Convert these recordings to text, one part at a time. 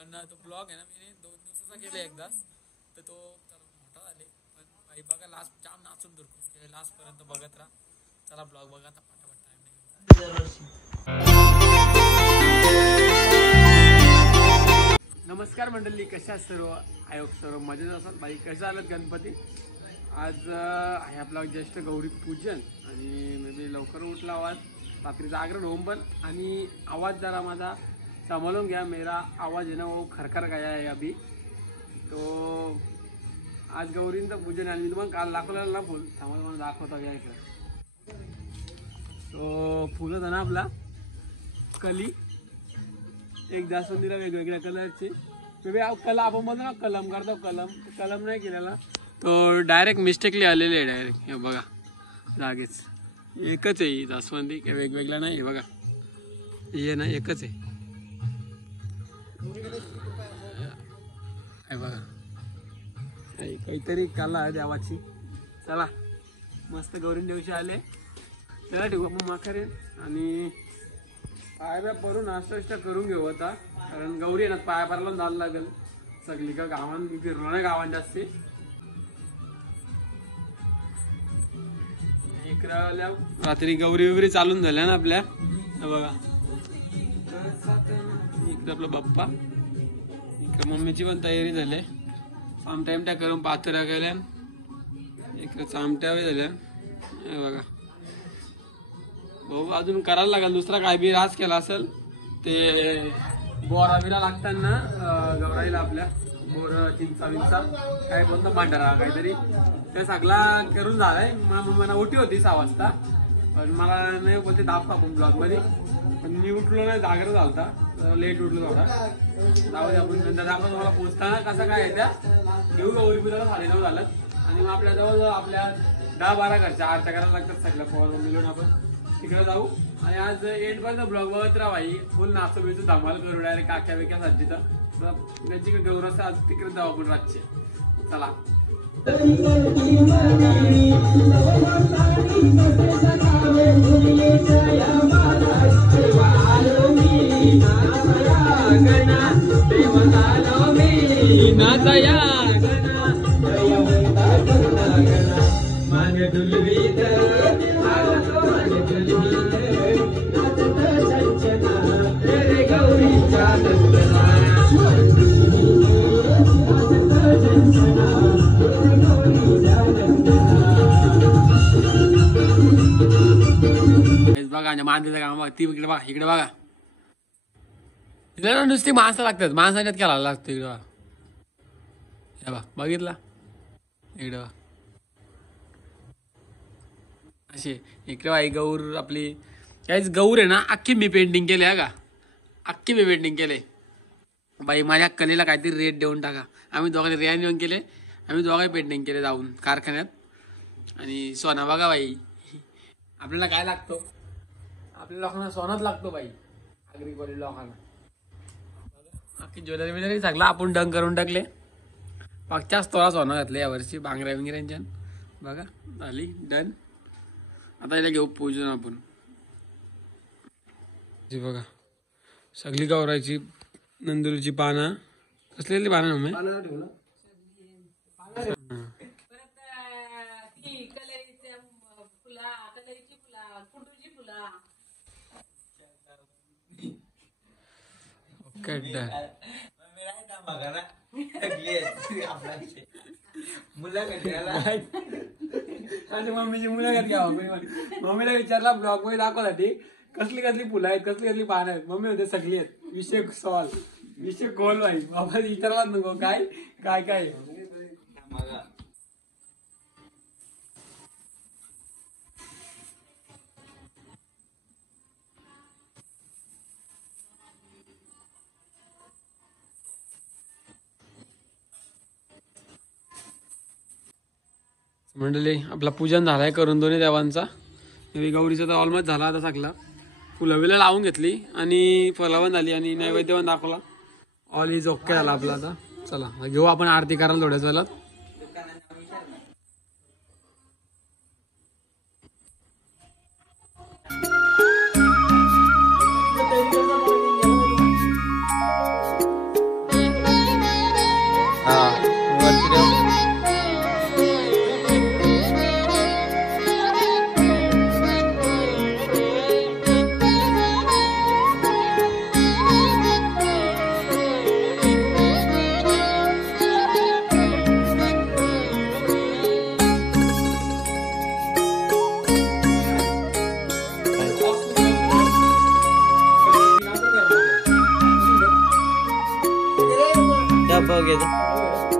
पण तो ब्लॉग आहे ना मी 2 दिवसाचा केला एकदाच, तर तो मोठा झाले. पण भाई बघा लास्ट जाम नाचून धुरकून लास्ट पर्यंत बघत राहा. चला ब्लॉग बघा आता पटापट टाइम. नमस्कार मंडळी, कशा सर्व आयोग सर्व मजेत असतात. भाई कशा आलात गणपती. आज आहे आपला ज्येष्ठ गौरी पूजन आणि मे बी लवकर उठला आवाज, रात्री जागरण होऊन पण. आणि आवाज जरा माझा सांभाळून घ्या, मेरा आवाज आहे ना वो खरखर गया है अभी. तो आज गौरींचं पूजन आहे. मी तुम्हाला काल दाखवलेलं ना फुल, थांबा मला दाखवता घ्या इकडं. तो फुल होता ना आपला कली, एक जास्वंदीला वेगवेगळ्या कलरचे कला आपण बोलतो ना कलम करतो, कलम नाही केलेला तो, डायरेक्ट मिस्टेकली आलेले आहे डायरेक्ट. हे बघा जागेच एकच आहे जास्वंदी, काही वेगवेगळा नाही आहे. बघा हे ना एकच आहे. बघा काहीतरी कला आहे देवाची. चला मस्त गौरी दिवशी आले, चला ठेवू आपण माखारे आणि पाया परून नाश्ता करून घेऊ आता. कारण गौरी आहे ना पाया परायला जायला लागेल. सगळी का गावान फिरलो नाही, गावान जास्ती इकडं रात्री गौरी वगैरे चालून झाल्या ना आपल्या. बघा इकडं आपला बाप्पा, इकडं मम्मीची पण तयारी झाली. आमट्या करून पातळ्या केल्या, इकडं चामट्या झाल्या. बघा भाऊ अजून करायला लागेल दुसरा काय बी रास केला असेल ते. बोरा बिरा लागतात ना गौराईला आपल्या, बोर चिंचा विंचा काय बोलतो भांडारा काहीतरी, ते सगळा करून झालाय. मला उठी होती 6 वाजता, पण मला नाही बोलते दाखवा आपण ब्लॉग मध्ये. पण मी उठलो नाही, जागर झालता, लेट उठलो थोडा. जाऊ दे आपण नंतर आपण तुम्हाला पोचताना कसं काय आहे त्या घेऊ. गौरी पूजाला 9:30 झालं आणि मग आपल्या जवळ आपल्या 10-12 घरच्या आरत्या करायला लागतात सगळं पोर मिळून आपण तिकडे जाऊ. आणि आज एंड पर्यंत ब्लॉग बघत राहा भाई. फुल नाचो बिचू धमाल करू डायरेक्ट काक्या बिक्या सज्जीचा. त्यांची गौरव आज तिकडे जाऊ आपण रातचे. चला बघा माणसाचं काम बघा. ती इकडे बघा, इकडे बघा, इकडे नुसती माणसं लागतात, माणसाच्यात केला लागतं. इकडे बघा, बघा बघितला इकडे बघा अशी. इकडे बाई गौर आपली काहीच गौर आहे ना, अख्खी मी पेंटिंग केली आहे का, अख्खी मी पेंटिंग केले बाई. माझ्या कलेला काहीतरी रेट देऊन टाका. आम्ही दोघांनी रेन येऊन केले, आम्ही दोघांनी पेंटिंग केले जाऊन कारखान्यात. आणि सोना बघा बाई, आपल्याला काय लागतो, आपल्या लोकांना सोनाच लागतो बाई. आगरी कॉलेज लोकांना अख्खी ज्वेलरी बिलरी सगळं आपण डंग करून टाकले. मागच्याच तोळा सोनं घातले यावर्षी बांगड्या बिंगऱ्यांच्या. बघा झाली डन. आता याला घेऊ पूजन आपण. बघा सगळी गौरायची नंदुरीची पानं, कसलेली पानं मम्मी, मम्मीची मुलाखत घ्या. मम्मीला विचारला ब्लॉग मध्ये दाखवसाठी कसली कसली फुलं आहेत, कसली कसली पानं आहेत. मम्मी होते सगळी आहेत. विषय सॉल्व, विषय गोल भाई. बाबा विचारलाच नको काय काय काय. मंडळी आपला पूजन झालाय करून दोन्ही देवांचा. गौरीचा तर ऑलमोस्ट झाला आता सगळा. फुलं बिलं लावून घेतली आणि फलावण झाली आणि नैवेद्य पण दाखवला. ऑल इज ओके झाला आपला. आता चला घेऊ आपण आरती करायला थोड्याच वेळात. ब्लॉग येतो.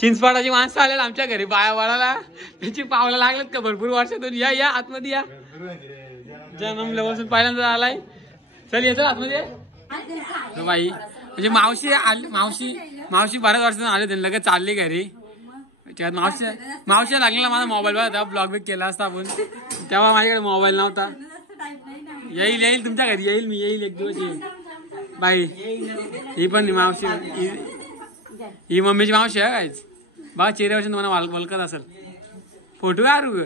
चिंचपाडाची माणसं आलेला आमच्या घरी बाया वाळाला त्याची पावला लागलेत का भरपूर वर्षातून. या या आतमध्ये या. जन्मल्यापासून पहिल्यांदा आलाय. चल येतो आतमध्ये बाई. म्हणजे मावशी आली. मावशी बऱ्याच वर्षातून आले त्यांनी लगेच चालली घरी. मावशी लागलेला माझा मोबाईल बघा तेव्हा ब्लॉग बिग केला असता आपण. तेव्हा माझ्याकडे मोबाईल नव्हता. येईल तुमच्या घरी येईल मी. येईल एक दिवस येईल बाई. ही पण मावशी ही मम्मीची मावशी आहे काहीच बघा चेहऱ्यावर तुम्हाला वलकत असेल. फोटो आहे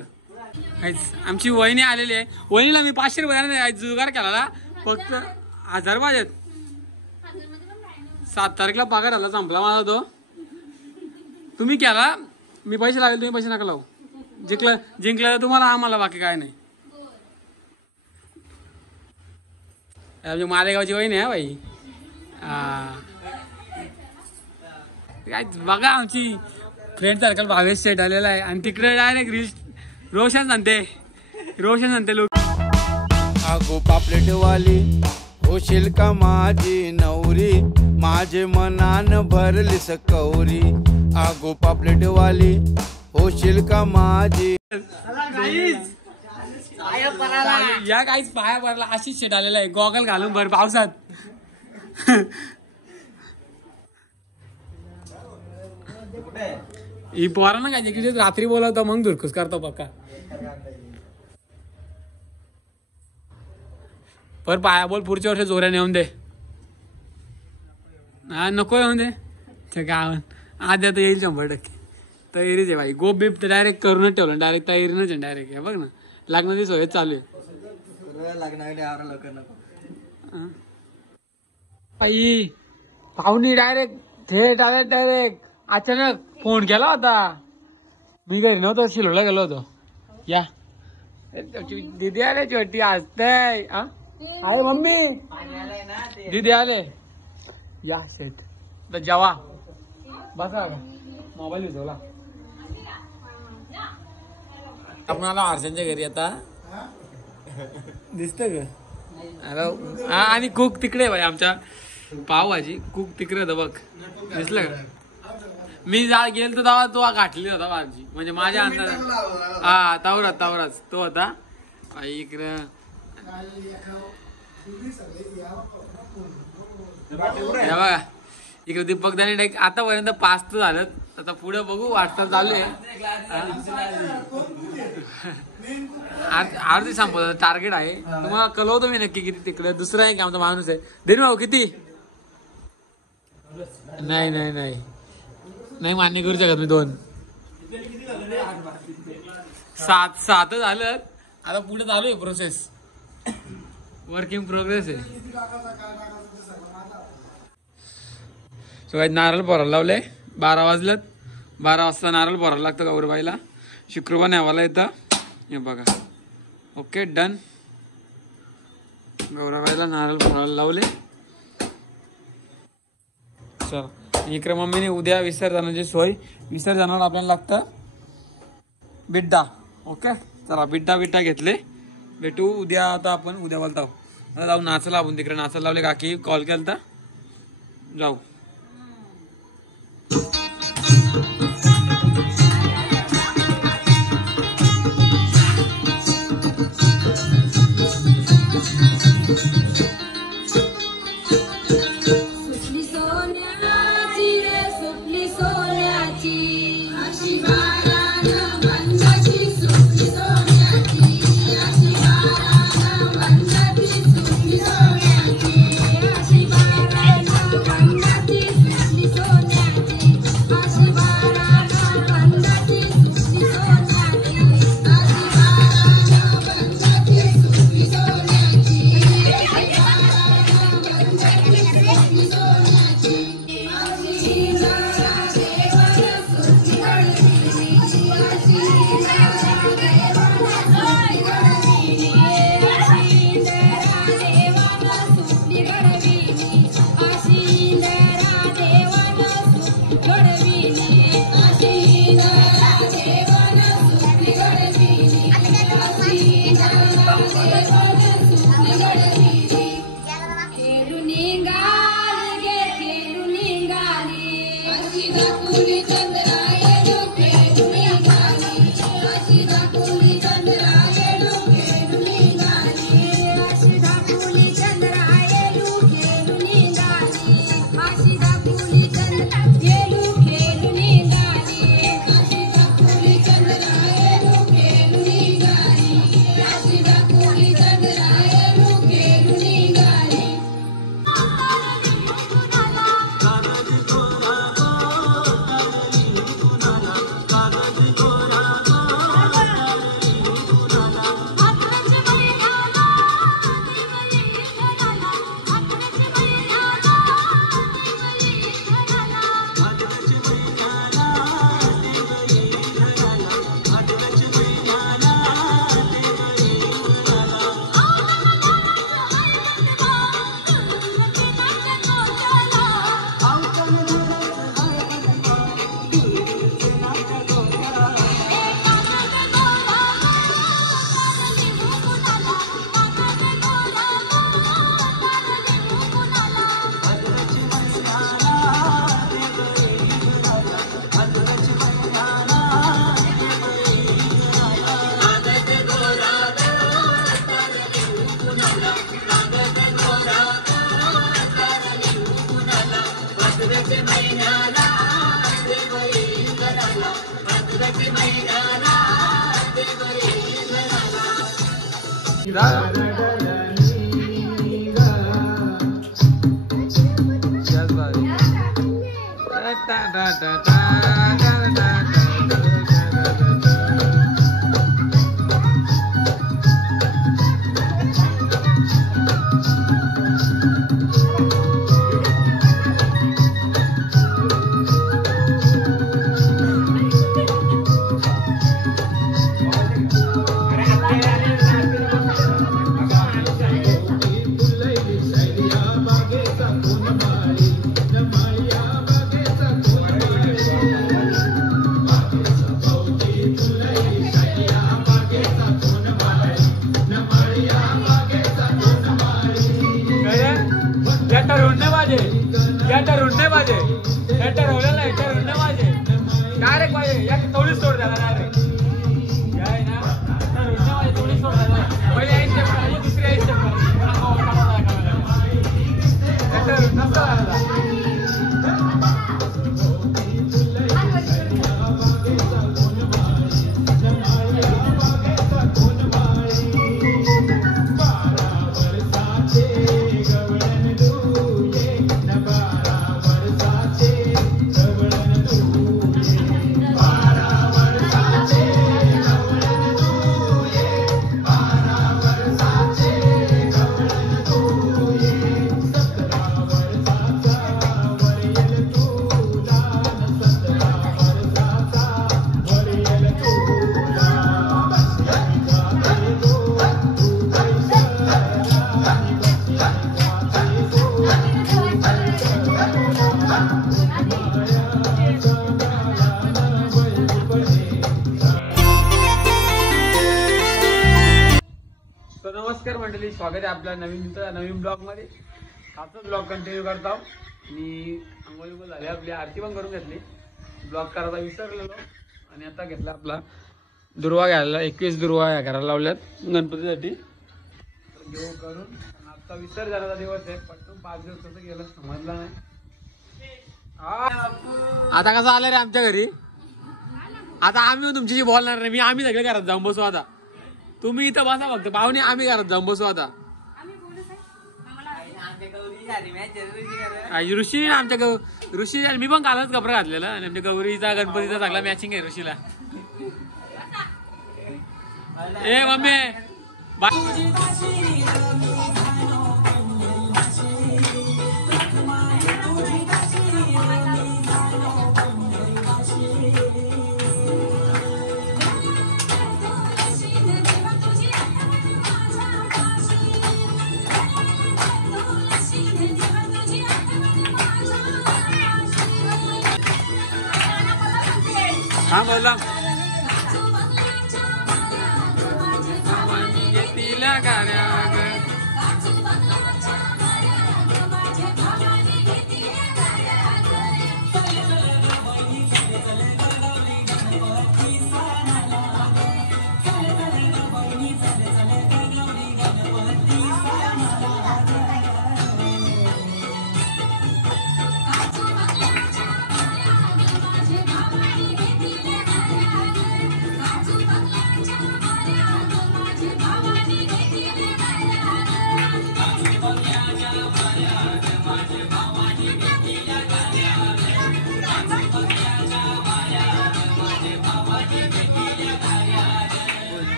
काहीच. आमची वहिनी आलेली आहे. वहिनीला मी 500 रुपये जुगार केला फक्त 1000 पाहिजेत. 7 तारखेला पगार झाला संपला माझा तो. तुम्ही केला मी पैसे लागले तुम्ही पैसे नका लावू. जिंकलं तुम्हाला आम्हाला बाकी काय नाही. मालेगावची वहिनी आहे बाई. काय बघा आमची फ्रेंड सर्कल भावेश सेट आलेला आहे. आणि तिकडे डायरेक्ट रोशन सांगते लोक. आगो पापलेटवाली होशील का माझी नवरी माझे मनान भरली सकौरी. आगो पापलेटवाली होशील का माझी. या काहीच पाया पडला. अशीच शेट आलेला आहे गॉगल घालून भर पावसात. ही पोरा ना काय रात्री बोलावता मग धुरकूस करतो पक्का. पर पाया बोल पुढच्या वर्षी जोऱ्याने येऊन दे. हा नको येऊन दे गावन. आद्या तर येईल 100%. तयारीच आहे बाई. गोप बीप तर डायरेक्ट करूनच ठेवलं. डायरेक्ट तयारीनच आहे डायरेक्ट. हे बघ ना लग्नाची सोय चालू आहे. बाई पाहुणी डायरेक्ट थेट आले. डायरेक्ट अचानक फोन केला होता. मी घरी नव्हतो शिलोडला गेलो होतो. या दीदी आले छोटी हसतय. अरे मम्मी दीदी आले. या शेट तर जेवा बसा मोबाईल विझवला. आपण आला आरशांच्या घरी आता दिसत का. आणि कुक तिकडे बाई आमच्या पावभाजी कुक तिकडे बघ दिसलं का. मी गेल तर तेव्हा तो गाठली होता भाजी. म्हणजे माझ्या अंदाज हा तावराच तो होता. इकडं बघा इकडे दीपक दाने डायरेक्ट आतापर्यंत 5 तर झालं. आता पुढे बघू वाटचाल चालू आहे. आरती संपवत टार्गेट आहे. तुम्हाला कळवतो मी नक्की किती. तिकडे दुसरा आहे का आमचा माणूस आहे. देन भाऊ किती. नाही मान्य करू शकत मी. 2 7 झालं. आता पुढे चालू आहे प्रोसेस. वर्क इन प्रोग्रेस आहे. नारळ भरायला लावले. 12 वाजल्यात. 12 वाजता नारळ भरायला लागतं गौरबाईला. शुक्रवार न्यावाला येतं. हे बघा ओके डन. गौरबाईला नारळ भरायला लावले. चल इकडे मम्मीने उद्या विसर्जनाची सोय. विसर्जनाला आपल्याला लागतं बिड्डा. ओके चला बिड्डा घेतले. भेटू उद्या. आता आपण उद्या बोलतो आता जाऊ नाचायला. आपण तिकडे नाचायला लावले. काकी कॉल केला जाऊ. नमस्कार मंडळी, स्वागत आहे आपल्या नवीन ब्लॉग मध्ये. आजचा ब्लॉग कंटिन्यू करतो. मी अंघोळ झाली, आपली आरती पण करून घेतली. ब्लॉग करायला विसरलेलो आणि आता घेतला आपला दुर्वा घ्यायला. 21 दुर्वा या घराला लावल्यात गणपतीसाठी. घेऊ करून आता विसर्जनाचा दिवस आहे. पटकन 5 दिवस कसं गेलं समजला नाही. आता कसं आलं रे आमच्या घरी. आता आम्ही तुमच्याशी बोलणार नाही. आम्ही सगळे घरात जाऊन बसू. आता तुम्ही इथं बसा फक्त. पाहुणे आम्ही घरात जाऊन बसू. आता ऋषी आमच्या ऋषी मी पण कालच कपडा घातलेला आणि आमच्या गौरीचा गणपतीचा चांगला मॅचिंग आहे ऋषीला. ए मम्मी हा बोला.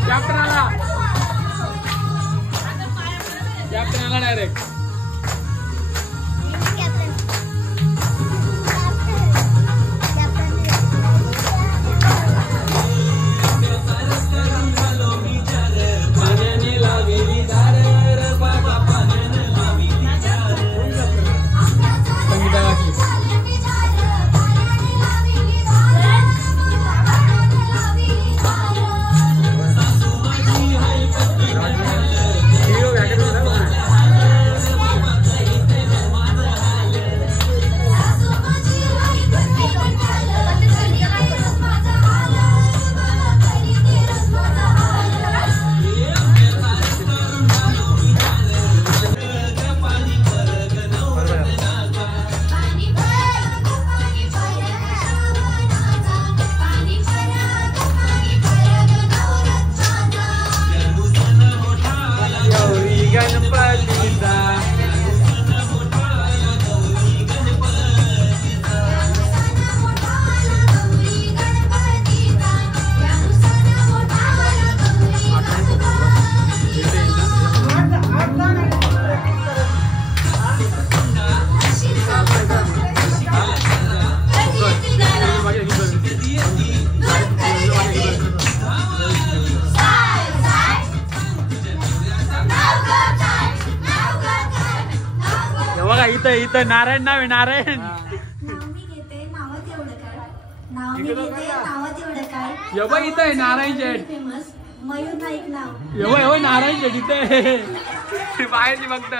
कॅप्टन आला कॅप्टन आला डायरेक्ट इथं नारायण नाव आहे नारायण इथं आहे नारायण शेठ नारायण शेठ इथे बाहेरची फक्त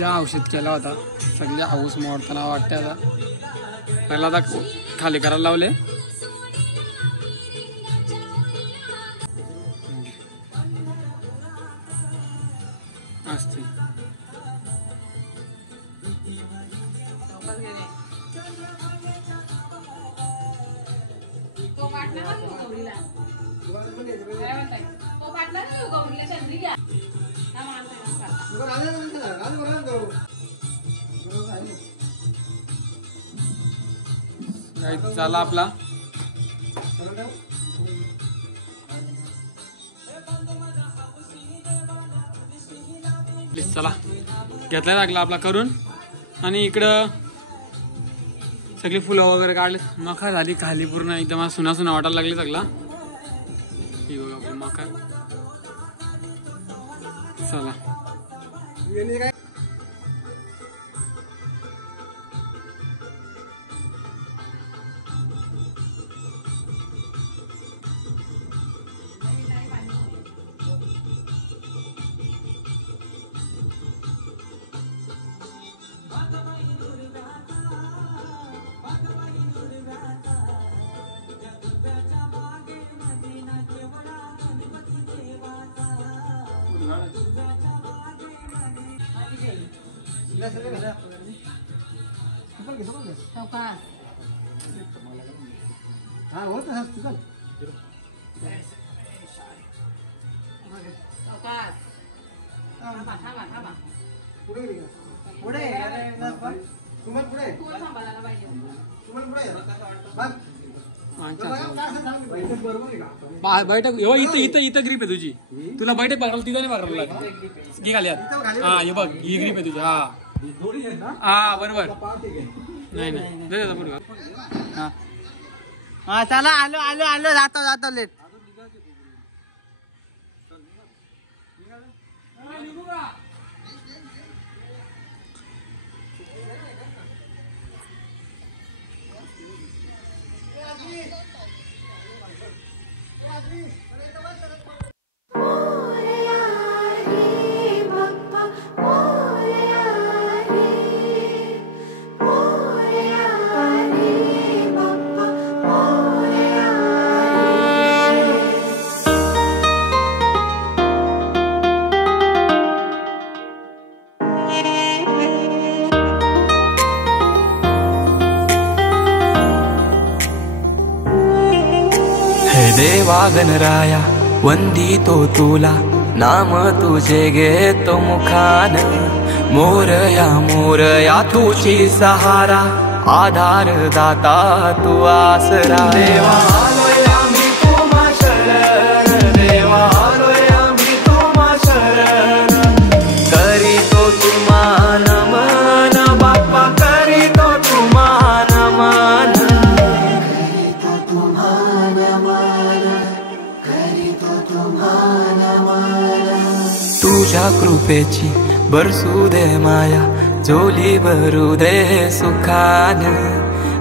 ज्या औषध केला होता सगळे हाऊस मोडताना वाटते. आता पहिला आता खाली करायला लावले. असते चला आपला चला घेतला लागला आपला करून. आणि इकडं सगळी फुलं वगैरे काढले. मका झाली खाली पूर्ण एकदम सुना सुना वाटायला लागले सगळा. ही बघा मका. चला बैठक इथं ग्रीप आहे तुझी. तुला बैठक पकडलं तिथं नाही पकडलं घे खाली. हा हे बघ ही ग्रीप आहे तुझी. हा बरोबर. नाही हा चला आलो आलो आलो जातो जातो लेट. देवा गणराया वंदितो तुला नाम तुझे घेतो मुखान. मोरया तुझी सहारा आधार दाता तू आसरा. देवा आलोय आम्ही तुम्हा शरण. देवा आलोय आम्ही तुम्हा शरण. करीतो तुम्हा नमन बाप्पा करीतो तुम्हा नमन. तुझ्या कृपेची बरसू दे माया झोली भरू दे सुखान.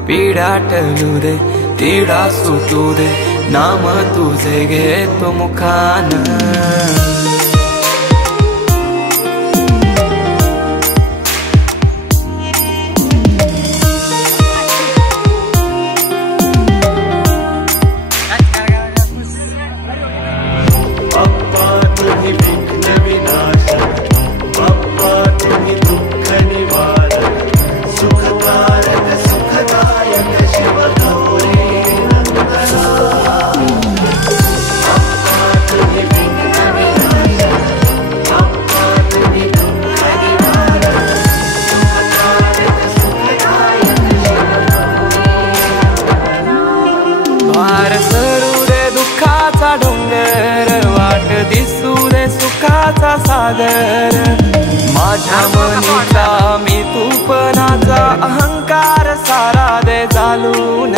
पीडा टलू दे तिडा सुटू दे नाम तुझे घेतो मुखान. सागर माझ्या मनीचा मी तूपनाचा अहंकार सारा दे जालून.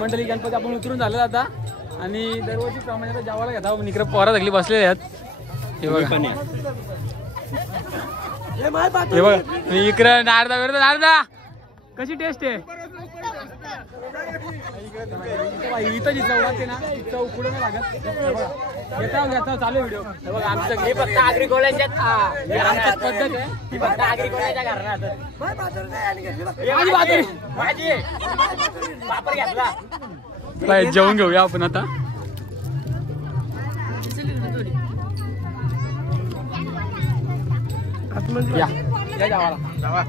मंडळी गणपती आपण उतरून झालं आता आणि दरवर्षी प्रमाणे जेवायला घेता आपण इकडे पोरा सगळी बसलेले आहेत. हे बघा हे बघा आणि इकडे नारदा कशी टेस्ट आहे इथं जी चव लागते ना चव पुढे नाही लागत. घेता चालू व्हिडिओ. हे बघा आमचं फक्त आगरी गोळ्याच्यात पद्धत आहे ही फक्त आगरी गोळ्याच्या घरात जेवून घेऊया आपण आता. या जावा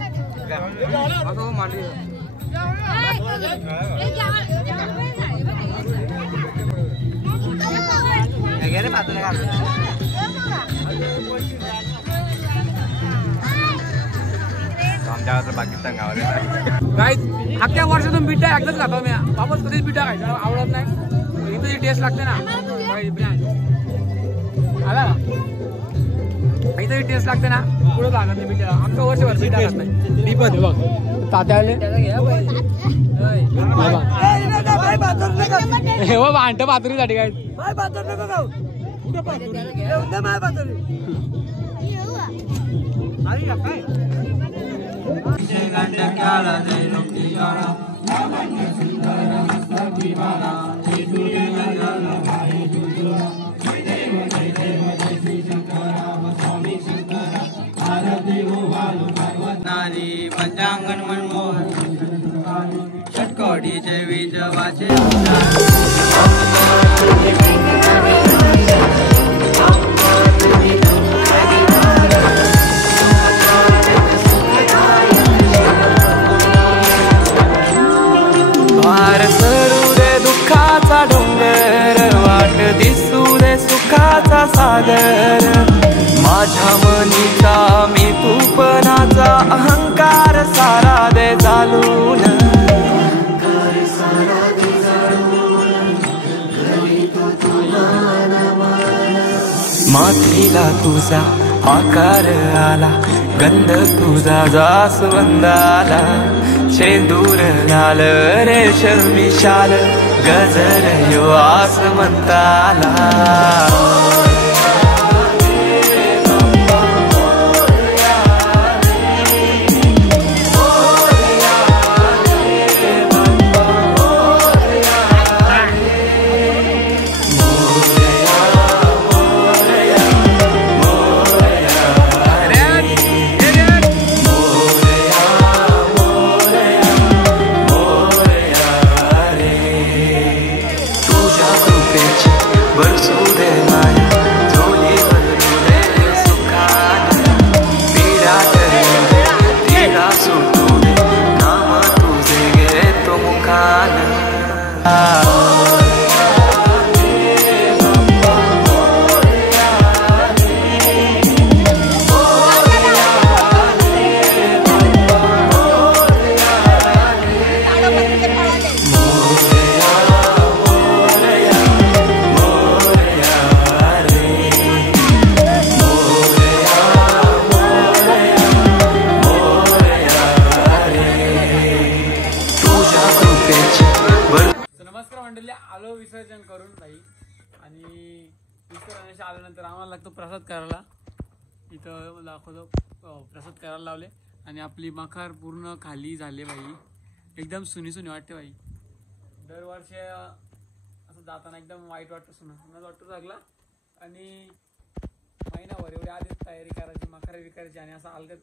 पाकिस्तान गावाला अख्ख्या वर्षातून बिटा एकदाच खातो मी. वापस कधीच बिटा खायचा आवडत नाही. इथं जी टेस्ट लागते ना आला इथं जी टेस्ट लागते ना पुढे लागत नाही बिटा. अख्खा वर्षभर बिटा खात नाही. ती पण बघ तात्या आले हे बघ भांट पातुरीसाठी काय पंचांगण मनमोहन षटकोटीचे विजवाचे वार सरू दे दुःखाचा डोंगर वाट दिसू दे सुखाचा सागर माझ्या मनीचा मी तूपणाचा अहंकार सारा दे चालून मातीला तुझा आकार आला गंध तुझा जास्वंदाला शेंदूर लाल रेशमी शाल गजर यो आसमंताला आलो विसर्जन करून भाई आणि विसर्जनाशी आल्यानंतर आम्हाला लागतो प्रसाद करायला. इथं दाखवतो प्रसाद करायला लावले आणि आपली मखर पूर्ण खाली झाले भाई. एकदम सुनी वाटते भाई. दरवर्षी असं जाताना एकदम वाईट वाटतं सुना वाटतं लागला आणि महिनाभर एवढी आधीच तयारी करायची मखर विकायची आणि असं आलं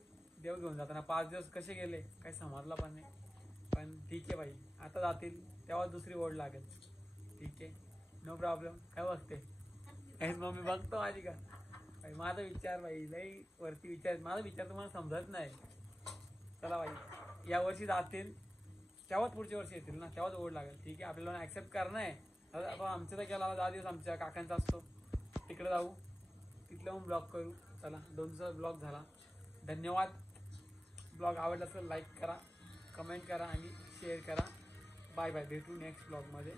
देव घेऊन जाताना 5 दिवस कसे गेले काही समजलं पण नाही. पण ठीक आहे भाई आता जातील तेव्हा दुसरी ओढ लागेल. ठीक आहे नो प्रॉब्लेम. काय बघते काहीच मम्मी बघतो माझी का भाई. माझा विचार भाई लई वरती विचार माझा विचार तुम्हाला समजत नाही. चला भाई या वर्षी जातील तेव्हाच पुढच्या वर्षी येतील ना तेव्हाच ओढ लागेल. ठीक आहे आपल्याला ॲक्सेप्ट करणं आहे. आता आमचं तर केला 10 दिवस आमच्या काकांचा असतो तिकडे जाऊ तिथलं मग ब्लॉग करू. चला 2 दिवसाचा ब्लॉग झाला. धन्यवाद. ब्लॉग आवडला असेल लाईक करा कमेंट करा आणि शेअर करा. Bye bye. भेटू नेक्स्ट ब्लॉगमध्ये.